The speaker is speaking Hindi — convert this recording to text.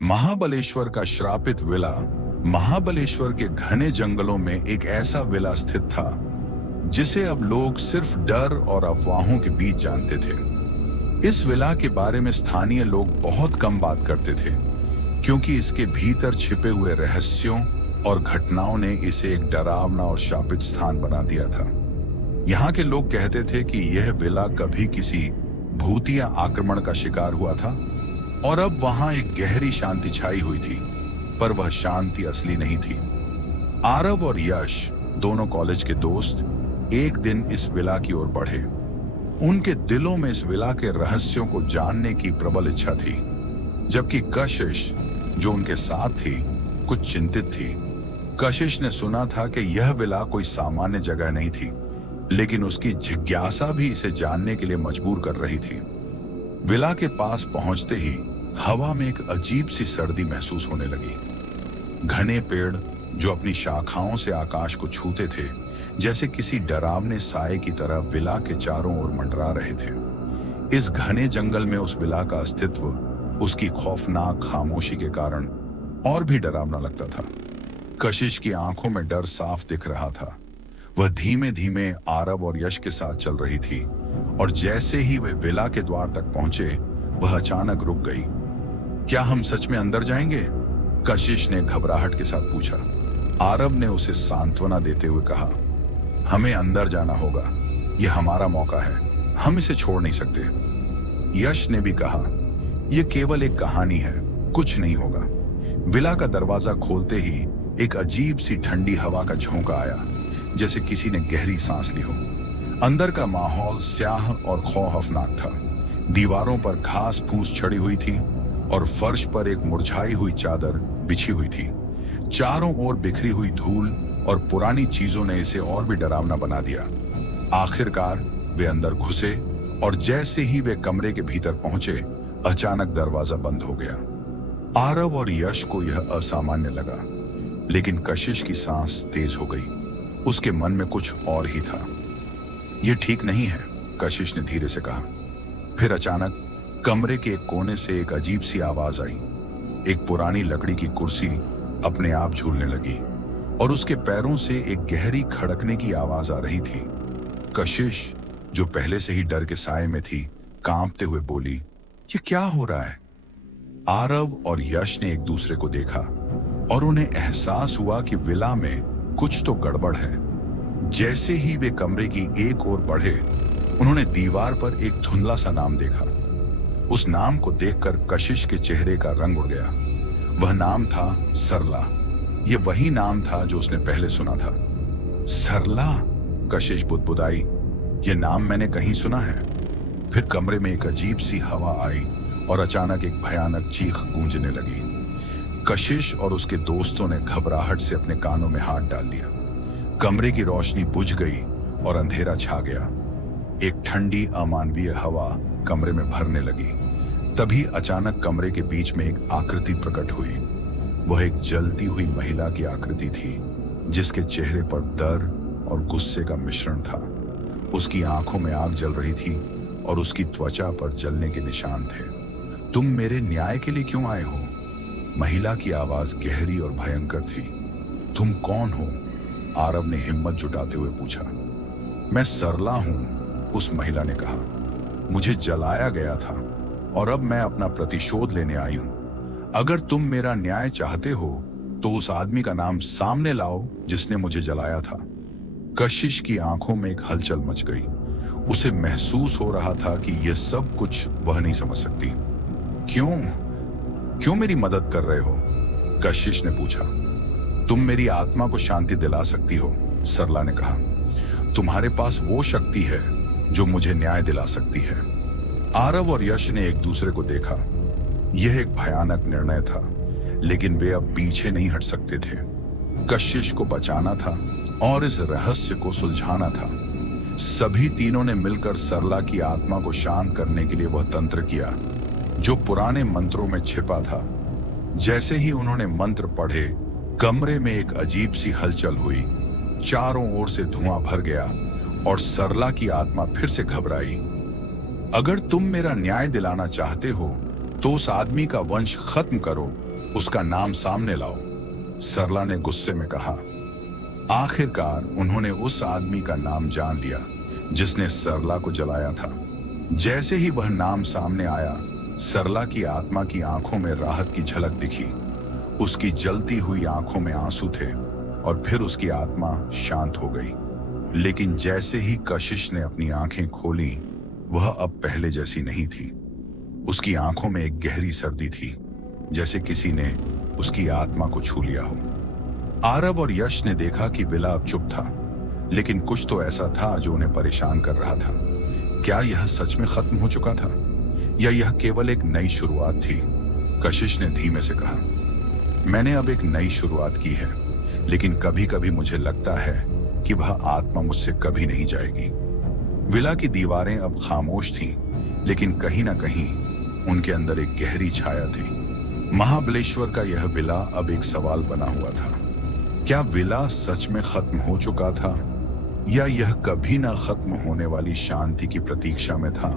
महाबलेश्वर का श्रापित विला। महाबलेश्वर के घने जंगलों में एक ऐसा विला स्थित था जिसे अब लोग सिर्फ डर और अफवाहों के बीच जानते थे। इस विला के बारे में स्थानीय लोग बहुत कम बात करते थे, क्योंकि इसके भीतर छिपे हुए रहस्यों और घटनाओं ने इसे एक डरावना और शापित स्थान बना दिया था। यहाँ के लोग कहते थे कि यह विला कभी किसी भूतिया आक्रमण का शिकार हुआ था और अब वहां एक गहरी शांति छाई हुई थी, पर वह शांति असली नहीं थी। आरव और यश, दोनों कॉलेज के दोस्त, एक दिन इस विला की ओर बढ़े। उनके दिलों में इस विला के रहस्यों को जानने की प्रबल इच्छा थी, जबकि कशिश, जो उनके साथ थी, कुछ चिंतित थी। कशिश ने सुना था कि यह विला कोई सामान्य जगह नहीं थी, लेकिन उसकी जिज्ञासा भी इसे जानने के लिए मजबूर कर रही थी। विला के पास पहुंचते ही हवा में एक अजीब सी सर्दी महसूस होने लगी। घने पेड़ जो अपनी शाखाओं से आकाश को छूते थे, जैसे किसी डरावने साए की तरह विला के चारों ओर मंडरा रहे थे। इस घने जंगल में उस विला का अस्तित्व उसकी खौफनाक खामोशी के कारण और भी डरावना लगता था। कशिश की आंखों में डर साफ दिख रहा था। वह धीमे धीमे आरव और यश के साथ चल रही थी, और जैसे ही वे विला के द्वार तक पहुंचे, वह अचानक रुक गई। क्या हम सच में अंदर जाएंगे? कशिश ने घबराहट के साथ पूछा। आरव ने उसे सांत्वना देते हुए कहा, हमें अंदर जाना होगा, यह हमारा मौका है, हम इसे छोड़ नहीं सकते। यश ने भी कहा, यह केवल एक कहानी है, कुछ नहीं होगा। विला का दरवाजा खोलते ही एक अजीब सी ठंडी हवा का झोंका आया, जैसे किसी ने गहरी सांस ली हो। अंदर का माहौल स्याह और खौफनाक था। दीवारों पर घास फूस चढ़ी हुई थी और फर्श पर एक मुरझाई हुई चादर बिछी हुई थी। चारों ओर बिखरी हुई धूल और पुरानी चीजों ने इसे और भी डरावना बना दिया। आखिरकार वे अंदर घुसे, और जैसे ही वे कमरे के भीतर पहुंचे, अचानक दरवाजा बंद हो गया। आरव और यश को यह असामान्य लगा, लेकिन कशिश की सांस तेज हो गई। उसके मन में कुछ और ही था। यह ठीक नहीं है, कशिश ने धीरे से कहा। फिर अचानक कमरे के एक कोने से एक अजीब सी आवाज आई। एक पुरानी लकड़ी की कुर्सी अपने आप झूलने लगी, और उसके पैरों से एक गहरी खड़कने की आवाज आ रही थी। कशिश, जो पहले से ही डर के साए में थी, कांपते हुए बोली, यह क्या हो रहा है? आरव और यश ने एक दूसरे को देखा, और उन्हें एहसास हुआ कि विला में कुछ तो गड़बड़ है। जैसे ही वे कमरे की एक ओर बढ़े, उन्होंने दीवार पर एक धुंधला सा नाम देखा। उस नाम को देखकर कशिश के चेहरे का रंग उड़ गया। वह नाम था सरला। यह वही नाम था जो उसने पहले सुना था। सरला, कशिश बुदबुदाई, यह नाम मैंने कहीं सुना है। फिर कमरे में एक अजीब सी हवा आई, और अचानक एक भयानक चीख गूंजने लगी। कशिश और उसके दोस्तों ने घबराहट से अपने कानों में हाथ डाल लिया। कमरे की रोशनी बुझ गई और अंधेरा छा गया। एक ठंडी अमानवीय हवा कमरे में भरने लगी। तभी अचानक कमरे के बीच में एक आकृति प्रकट हुई। वह एक जलती हुई महिला की आकृति थी, जिसके चेहरे पर डर और गुस्से का मिश्रण था। उसकी आंखों में आग जल रही थी, और उसकी त्वचा पर जलने के निशान थे। तुम मेरे न्याय के लिए क्यों आए हो? महिला की आवाज गहरी और भयंकर थी। तुम कौन हो? आरव ने हिम्मत जुटाते हुए पूछा। मैं सरला हूं, उस महिला ने कहा। मुझे जलाया गया था, और अब मैं अपना प्रतिशोध लेने आई हूं। अगर तुम मेरा न्याय चाहते हो, तो उस आदमी का नाम सामने लाओ जिसने मुझे जलाया था। कशिश की आंखों में एक हलचल मच गई। उसे महसूस हो रहा था कि यह सब कुछ वह नहीं समझ सकती। क्यों मेरी मदद कर रहे हो? कशिश ने पूछा। तुम मेरी आत्मा को शांति दिला सकती हो, सरला ने कहा। तुम्हारे पास वो शक्ति है जो मुझे न्याय दिला सकती है। आरव और यश ने एक दूसरे को देखा। यह एक भयानक निर्णय था, लेकिन वे अब पीछे नहीं हट सकते थे। कशिश को बचाना था और इस रहस्य को सुलझाना था। सभी तीनों ने मिलकर सरला की आत्मा को शांत करने के लिए वह तंत्र किया जो पुराने मंत्रों में छिपा था। जैसे ही उन्होंने मंत्र पढ़े, कमरे में एक अजीब सी हलचल हुई। चारों ओर से धुआं भर गया, और सरला की आत्मा फिर से घबराई। अगर तुम मेरा न्याय दिलाना चाहते हो, तो उस आदमी का वंश खत्म करो, उसका नाम सामने लाओ, सरला ने गुस्से में कहा। आखिरकार उन्होंने उस आदमी का नाम जान लिया जिसने सरला को जलाया था। जैसे ही वह नाम सामने आया, सरला की आत्मा की आंखों में राहत की झलक दिखी। उसकी जलती हुई आंखों में आंसू थे और फिर उसकी आत्मा शांत हो गई। लेकिन जैसे ही कशिश ने अपनी आंखें खोली, वह अब पहले जैसी नहीं थी। उसकी आंखों में एक गहरी सर्दी थी, जैसे किसी ने उसकी आत्मा को छू लिया हो। आरव और यश ने देखा कि विला अब चुप था, लेकिन कुछ तो ऐसा था जो उन्हें परेशान कर रहा था। क्या यह सच में खत्म हो चुका था या यह केवल एक नई शुरुआत थी? कशिश ने धीमे से कहा, मैंने अब एक नई शुरुआत की है, लेकिन कभी कभी मुझे लगता है कि वह आत्मा मुझसे कभी नहीं जाएगी। विला की दीवारें अब खामोश थीं, लेकिन कहीं ना कहीं उनके अंदर एक गहरी छाया थी। महाबलेश्वर का यह विला अब एक सवाल बना हुआ था। क्या विला सच में खत्म हो चुका था या यह कभी ना खत्म होने वाली शांति की प्रतीक्षा में था?